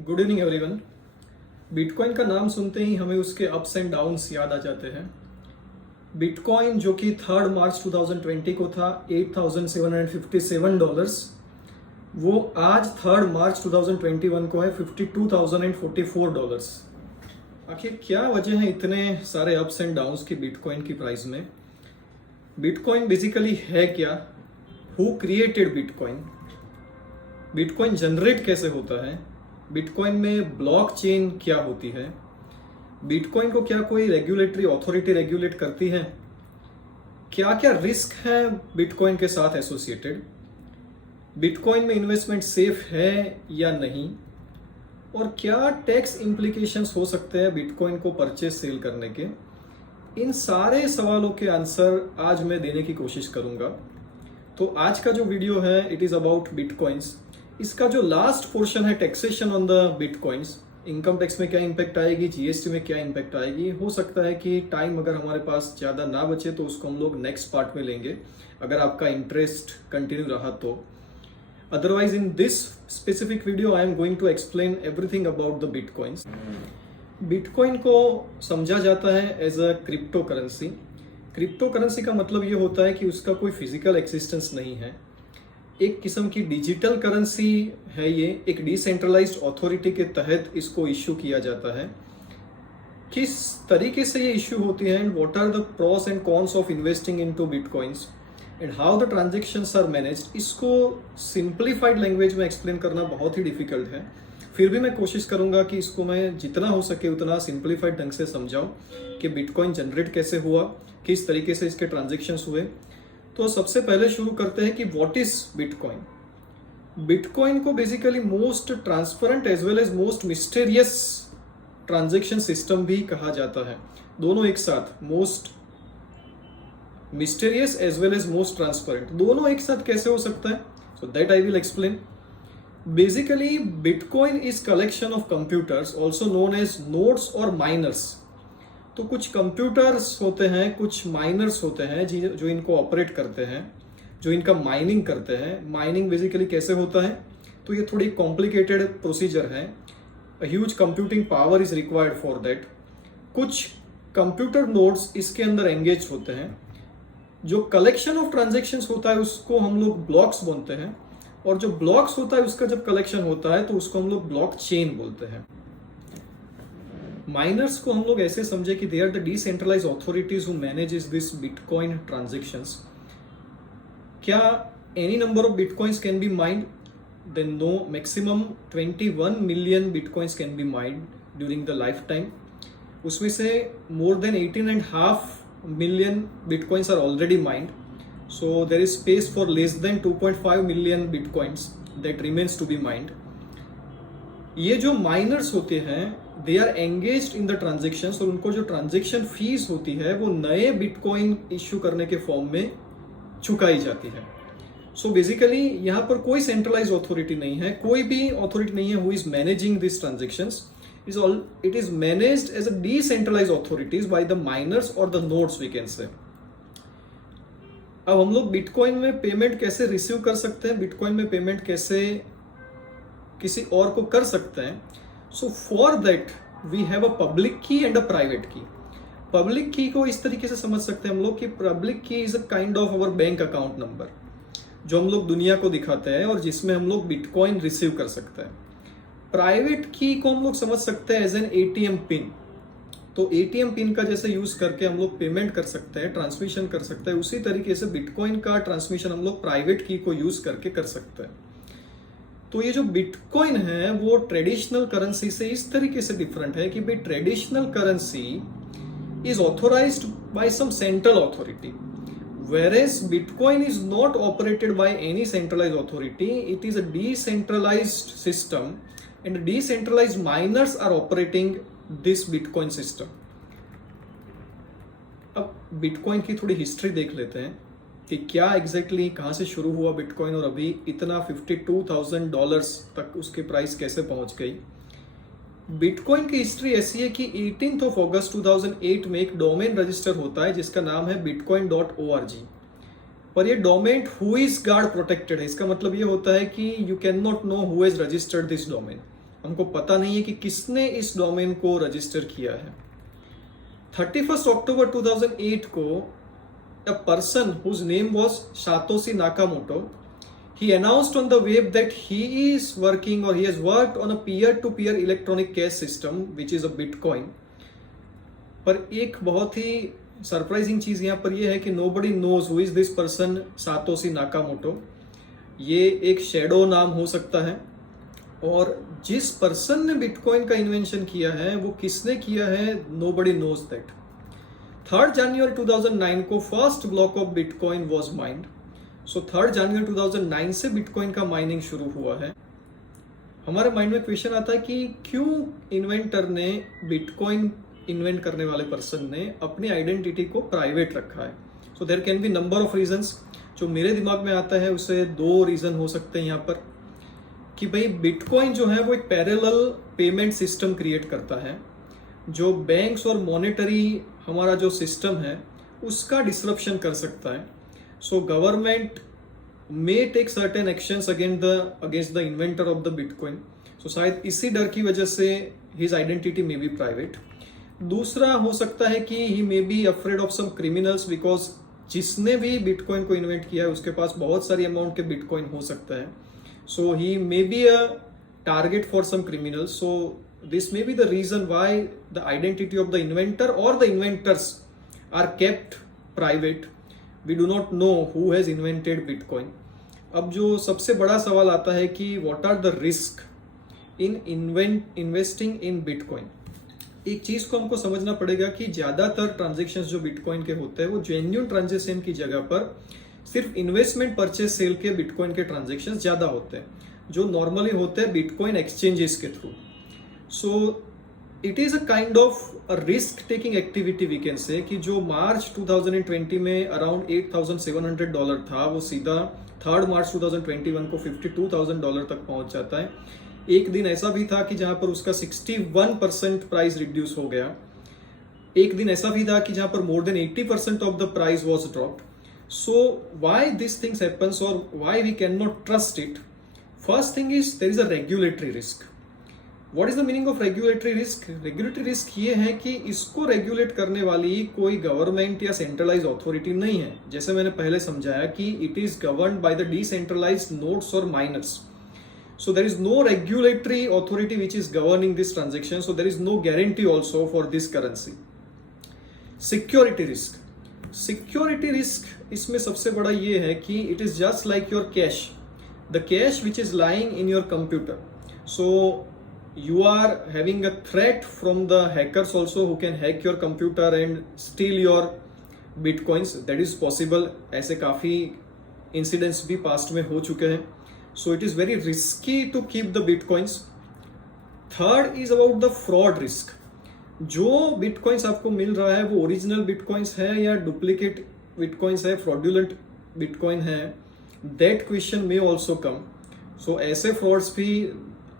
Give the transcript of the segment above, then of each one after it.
Good evening everyone. Bitcoin का नाम सुनते ही हमें उसके अप्स एंड डाउन्स याद आ जाते हैं। बिटकॉइन जो कि 3 मार्च 2020 को था $8,757, वो आज 3 मार्च 2021 को है $52,044। आखिर क्या वजह है इतने सारे अप्स एंड डाउन्स की बिटकॉइन की प्राइस में? बिटकॉइन बेसिकली है क्या? Who created bitcoin? Bitcoin generate कैसे होता है? बिटकॉइन में ब्लॉकचेन क्या होती है? बिटकॉइन को क्या कोई रेगुलेटरी अथॉरिटी रेगुलेट करती है? क्या क्या रिस्क है बिटकॉइन के साथ एसोसिएटेड? बिटकॉइन में इन्वेस्टमेंट सेफ है या नहीं? और क्या टैक्स इम्प्लीकेशंस हो सकते हैं बिटकॉइन को परचेज सेल करने के? इन सारे सवालों के आंसर आज मैं देने की कोशिश करूंगा। तो आज का जो वीडियो है इट इज अबाउट बिटकॉइंस। इसका जो लास्ट पोर्शन है taxation on the bitcoins, income tax में क्या इम्पैक्ट आएगी, जीएसटी में क्या इम्पैक्ट आएगी, हो सकता है कि टाइम अगर हमारे पास ज़्यादा ना बचे तो उसको हम लोग नेक्स्ट पार्ट में लेंगे, अगर आपका इंटरेस्ट कंटिन्यू रहा तो। Otherwise in this specific video I am going to explain everything about the Bitcoins. Bitcoin को समझा जाता है as a crypto currency. Crypto currency का मतलब ये होता है कि उसका कोई फिजिकल एक्सिस्टेंस नहीं है, एक किस्म की डिजिटल करेंसी है। ये एक डिसेंट्रलाइज्ड अथॉरिटी के तहत इसको इश्यू किया जाता है। किस तरीके से ये इश्यू होती है and what are the pros and cons of investing into Bitcoins and how the transactions are managed, इसको सिंप्लीफाइड लैंग्वेज में एक्सप्लेन करना बहुत ही डिफिकल्ट है। फिर भी मैं कोशिश करूंगा कि इसको मैं जितना हो सके उतना सिंप्लीफाइड ढंग से समझाऊं कि बिटकॉइन जनरेट कैसे हुआ, किस तरीके से इसके ट्रांजैक्शंस हुए। तो सबसे पहले शुरू करते हैं कि व्हाट इज बिटकॉइन। बिटकॉइन को basically most transparent as well as most mysterious transaction system भी कहा जाता है, दोनों एक साथ। Most mysterious as well as most transparent, दोनों एक साथ कैसे हो सकता है? So that I will explain. Basically Bitcoin is collection of computers also known as nodes और माइनर्स। तो कुछ कंप्यूटर्स होते हैं, कुछ माइनर्स होते हैं जो इनको ऑपरेट करते हैं, जो इनका माइनिंग करते हैं। माइनिंग बेसिकली कैसे होता है? तो ये थोड़ी कॉम्प्लिकेटेड प्रोसीजर है। Huge computing power is required for that. कुछ कंप्यूटर नोड्स इसके अंदर एंगेज होते हैं। जो कलेक्शन ऑफ ट्रांजेक्शन्स होता है उसको हम लोग ब्लॉक्स बोलते हैं, और जो ब्लॉक्स होता है उसका जब कलेक्शन होता है तो उसको हम लोग ब्लॉक चेन बोलते हैं। माइनर्स को हम लोग ऐसे समझे कि they are the decentralised authorities who manages this bitcoin transactions. क्या any number of bitcoins can be mined? Then no, maximum 21 million bitcoins can be mined during the life time. उसमें से more than 18.5 million bitcoins are already mined, so there is space for less than 2.5 million bitcoins that remains to be mined. ये जो miners होते हैं they are engaged in the transactions, और उनको जो transaction fees होती है वो नए बिटकॉइन इश्यू करने के फॉर्म में चुकाई जाती है। सो बेसिकली यहाँ पर कोई सेंट्रलाइज अथॉरिटी नहीं है, कोई भी अथॉरिटी नहीं है who is managing this transactions. It is managed as a decentralised authorities by the miners और the nodes we can say. अब हम लोग बिटकॉइन में पेमेंट कैसे रिसीव कर सकते हैं, बिटकॉइन में पेमेंट कैसे किसी और को कर सकते हैं? So for that we have a public key and a private key. Public key को इस तरीके से समझ सकते हैं हम लोग कि पब्लिक की is a kind of our bank account number जो हम लोग दुनिया को दिखाते हैं और जिसमें हम लोग बिटकॉइन रिसीव कर सकते हैं। प्राइवेट की को हम लोग समझ सकते हैं एज एन एटीएम पिन। तो एटीएम पिन का जैसे यूज करके हम लोग पेमेंट कर सकते हैं, ट्रांसमिशन कर सकते हैं, उसी तरीके से बिटकॉइन का ट्रांसमिशन हम लोग प्राइवेट की को यूज करके कर सकते हैं। तो ये जो बिटकॉइन है वो ट्रेडिशनल करेंसी से इस तरीके से डिफरेंट है कि भाई traditional currency is authorised by some central authority, whereas Bitcoin is not operated by any centralized authority. It is a decentralized system and decentralized miners are operating this Bitcoin system. अब bitcoin की थोड़ी history देख लेते हैं कि क्या exactly कहाँ से शुरू हुआ बिटकॉइन और अभी इतना $52,000 तक उसकी प्राइस कैसे पहुंच गई। बिटकॉइन की हिस्ट्री ऐसी है कि 18 अगस्त 2008 में एक डोमेन रजिस्टर होता है जिसका नाम है bitcoin.org। पर ये domain who is guard protected है। इसका मतलब ये होता है कि you can not know who has registered this domain. हमको पता नहीं है कि किसने इस डोमेन को रजिस्टर किया है। 31 October 2008 को a person whose name was Satoshi Nakamoto, he announced on the web that he is working or he has worked on a peer-to-peer electronic cash system which is a Bitcoin। पर एक बहुत ही surprising चीज यहाँ पर यह है कि nobody knows who is this person Satoshi Nakamoto। ये एक शैडो नाम हो सकता है, और जिस पर्सन ने बिटकॉइन का इन्वेंशन किया है वो किसने किया है, nobody knows that। 3rd January 2009 को first block of bitcoin was mind. So 3rd January 2009 से बिटकॉइन का माइनिंग शुरू हुआ है। हमारे माइंड में क्वेश्चन आता है कि क्यों इन्वेंटर ने, बिटकॉइन इन्वेंट करने वाले पर्सन ने अपनी आइडेंटिटी को प्राइवेट रखा है। So there can be number of reasons. जो मेरे दिमाग में आता है उससे 2 रीजन हो सकते हैं यहाँ पर, कि भाई बिटकॉइन जो है वो एक पैरेलल पेमेंट सिस्टम क्रिएट करता है जो बैंक्स और मॉनेटरी हमारा जो सिस्टम है उसका डिसरप्शन कर सकता है। So government may take certain actions against the inventor of the bitcoin. So शायद इसी डर की वजह से his identity may be private. दूसरा हो सकता है कि he may be afraid of some criminals, because जिसने भी बिटकॉइन को इन्वेंट किया है उसके पास बहुत सारी अमाउंट के बिटकॉइन हो सकता है। So he may be a target for some criminals. So this may be the reason why the identity of the inventor or the inventors are kept private। We do not know who has invented Bitcoin। अब जो सबसे बड़ा सवाल आता है कि what are the risk in investing in Bitcoin। एक चीज को हमको समझना पड़ेगा कि ज्यादातर ट्रांजेक्शन्स जो बिटकॉइन के होते हैं वो जेन्युइन ट्रांजेक्शन की जगह पर सिर्फ इन्वेस्टमेंट परचेज सेल के बिटकॉइन के ट्रांजेक्शन्स ज्यादा होते हैं, जो नॉर्मली होते हैं बिटकॉइन एक्सचेंजेस के through. So it is a kind of a risk taking activity we can say, कि जो मार्च 2020 में अराउंड $8,700 था वो सीधा 3rd March 2021 को $52,000 तक पहुंच जाता है। एक दिन ऐसा भी था कि जहां पर उसका 61% प्राइस रिड्यूस हो गया। एक दिन ऐसा भी था कि जहां पर more than 80% of the price was dropped. So why this things happens और why we can not trust it. First thing is there is a regulatory risk. What is the meaning of regulatory risk? Regulatory risk ये है कि इसको regulate करने वाली कोई government या centralise authority नहीं है। जैसे मैंने पहले समझाया कि it is governed by the decentralised nodes और miners. So there is no regulatory authority which is governing this transaction. So there is no guarantee also for this currency. Security risk. Security risk इसमें सबसे बड़ा ये है कि it is just like your cash, the cash which is lying in your computer. So you are having a threat from the hackers also who can hack your computer and steal your bitcoins। that is possible। ऐसे काफी incidents भी past में हो चुके हैं। so it is very risky to keep the bitcoins। third is about the fraud risk। जो bitcoins आपको मिल रहा है वो original bitcoins है या duplicate bitcoins है, fraudulent bitcoin है, that question may also come। so ऐसे frauds भी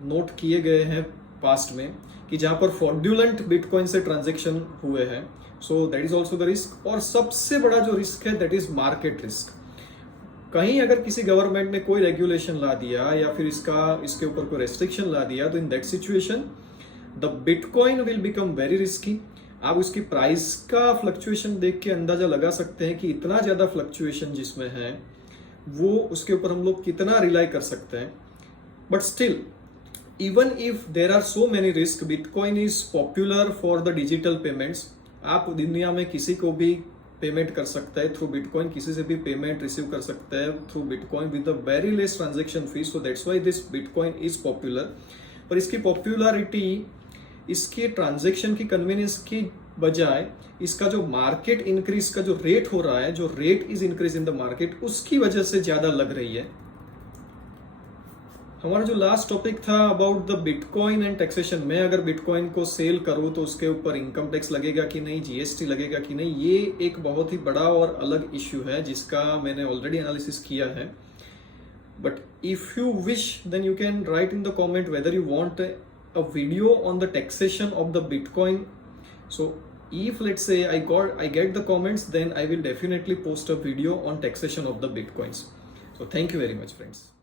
नोट किए गए हैं पास्ट में कि जहां पर फ्रॉडुलेंट बिटकॉइन से ट्रांजैक्शन हुए हैं। So that is also the risk. और सबसे बड़ा जो रिस्क है दैट इज मार्केट रिस्क। कहीं अगर किसी गवर्नमेंट ने कोई रेगुलेशन ला दिया या फिर इसके ऊपर कोई रेस्ट्रिक्शन ला दिया तो in that situation the bitcoin will become very risky. आप उसकी प्राइस का फ्लक्चुएशन देख के अंदाजा लगा सकते हैं कि इतना ज्यादा फ्लक्चुएशन जिसमें है वो उसके ऊपर हम लोग कितना रिलाई कर सकते हैं। But still even if there are so many risks, Bitcoin is popular for the digital payments। आप दुनिया में किसी को भी पेमेंट कर सकता है थ्रू बिटकॉइन, किसी से भी पेमेंट रिसीव कर सकता है through bitcoin with a very less transaction fee. So that's why this bitcoin is popular. पर इसकी पॉपुलरिटी इसके ट्रांजैक्शन की कन्वीनियंस की बजाय इसका जो मार्केट इंक्रीज का जो रेट हो रहा है, जो rate is increase in the market, उसकी वजह से ज्यादा लग रही है। हमारा जो लास्ट टॉपिक था about the bitcoin and taxation में, अगर बिटकॉइन को सेल करूं तो उसके ऊपर इनकम टैक्स लगेगा कि नहीं, जीएसटी लगेगा कि नहीं, ये एक बहुत ही बड़ा और अलग इश्यू है जिसका मैंने ऑलरेडी एनालिसिस किया है। But if you wish then you can write in the comment whether you want a video on the taxation of the bitcoin. So if let's say I get the comments, then I will definitely post a video on taxation of the bitcoins। So thank you very much friends।